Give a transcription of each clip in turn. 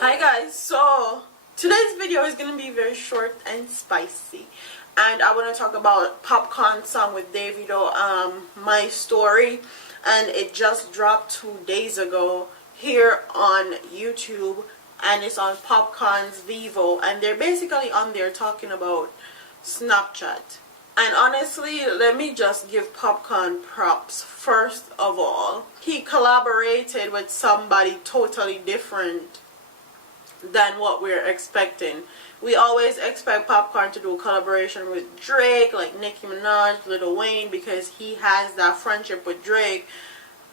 Hi guys, so today's video is going to be very short and spicy, and I want to talk about Popcaan song with VEVO, My Story, and it just dropped 2 days ago here on YouTube, and it's on Popcaan's VEVO, and they're basically on there talking about Snapchat. And honestly, let me just give Popcaan props. First of all, he collaborated with somebody totally different than what we're expecting. We always expect Popcaan to do a collaboration with Drake, like Nicki Minaj, Lil Wayne, because he has that friendship with Drake.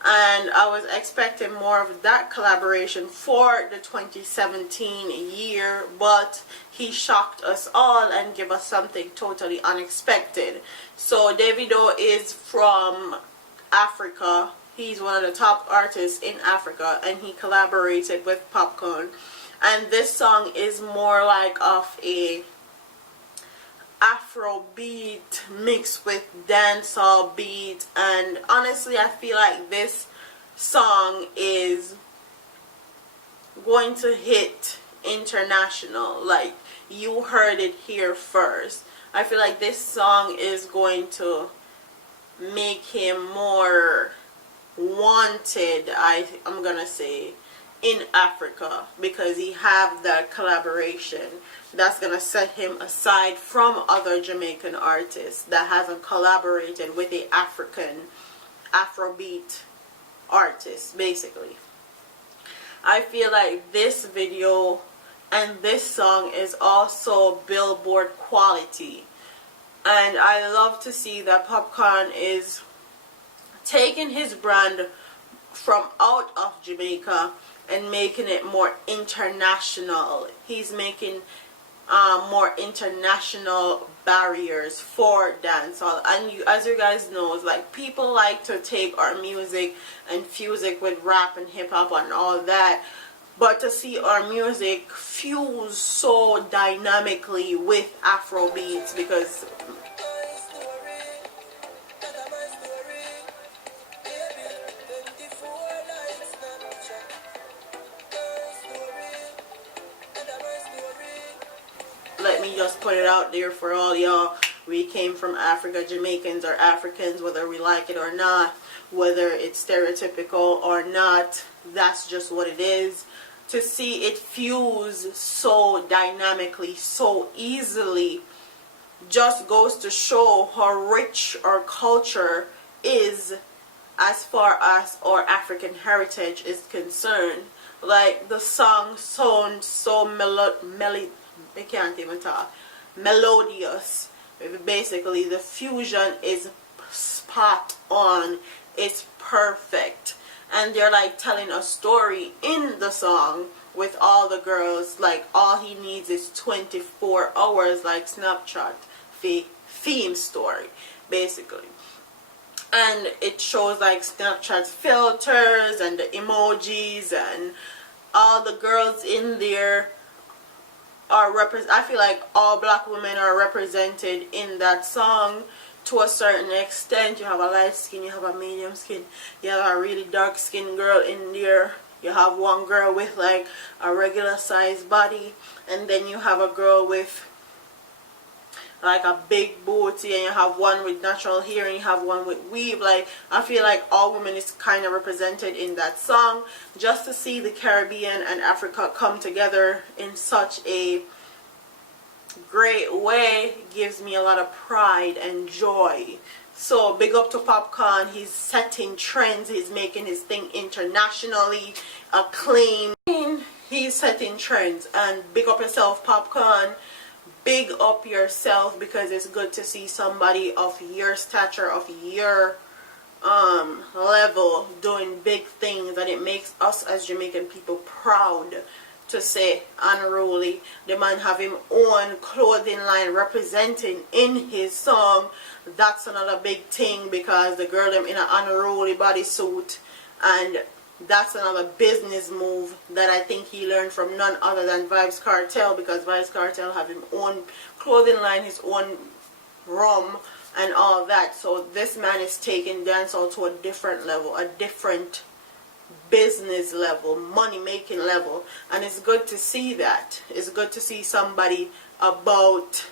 And I was expecting more of that collaboration for the 2017 year, but he shocked us all and gave us something totally unexpected. So VEVO is from Africa. He's one of the top artists in Africa, and he collaborated with Popcaan. And this song is more like of a Afrobeat mixed with dancehall beat, and honestly I feel like this song is going to hit international. Like, you heard it here first. I feel like this song is going to make him more wanted, I'm gonna say, in Africa, because he have that collaboration that's gonna set him aside from other Jamaican artists that hasn't collaborated with the Afrobeat artist. Basically, I feel like this video and this song is also Billboard quality, and I love to see that Popcaan is taking his brand from out of Jamaica and making it more international. He's making more international barriers for dancehall. And as you guys know, like, people like to take our music and fuse it with rap and hip hop and all that, but to see our music fuse so dynamically with Afro beats, because let me just put it out there for all y'all. We came from Africa. Jamaicans are Africans, whether we like it or not, whether it's stereotypical or not. That's just what it is. To see it fuse so dynamically, so easily, just goes to show how rich our culture is as far as our African heritage is concerned. Like, the song sounds so I can't even talk. Melodious. Basically, the fusion is spot on. It's perfect. And they're like telling a story in the song with all the girls. Like, all he needs is 24 hours, like Snapchat theme story, basically. And it shows like Snapchat filters and the emojis, and all the girls in there are I feel like all black women are represented in that song to a certain extent. You have a light skin, you have a medium skin, you have a really dark skinned girl in there, you have one girl with like a regular sized body, and then you have a girl with like a big booty, and you have one with natural hair, and you have one with weave. Like, I feel like all women is kind of represented in that song. Just to see the Caribbean and Africa come together in such a great way gives me a lot of pride and joy. So big up to Popcaan. He's setting trends. He's making his thing internationally acclaimed. He's setting trends, and big up yourself, Popcaan. Big up yourself, because it's good to see somebody of your stature, of your level, doing big things, and it makes us as Jamaican people proud to say unruly. The man have him own clothing line representing in his song. That's another big thing, because the girl them in an unruly bodysuit, and that's another business move that I think he learned from none other than Vybz Kartel, because Vybz Kartel have his own clothing line, his own rum, and all that. So this man is taking dancehall to a different level, a different business level, money making level, and it's good to see that. It's good to see somebody about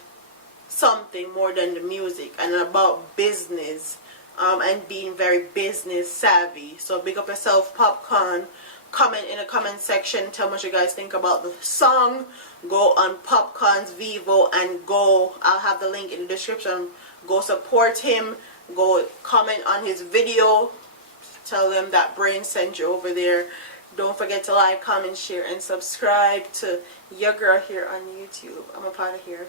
something more than the music and about business, and being very business savvy. So big up yourself, Popcaan. Comment in the comment section, tell me what you guys think about the song. Go on Popcaan's VEVO and go, I'll have the link in the description. Go support him, go comment on his video, tell them that Brain sent you over there. Don't forget to like, comment, share, and subscribe to your girl here on YouTube. I'm up out of here.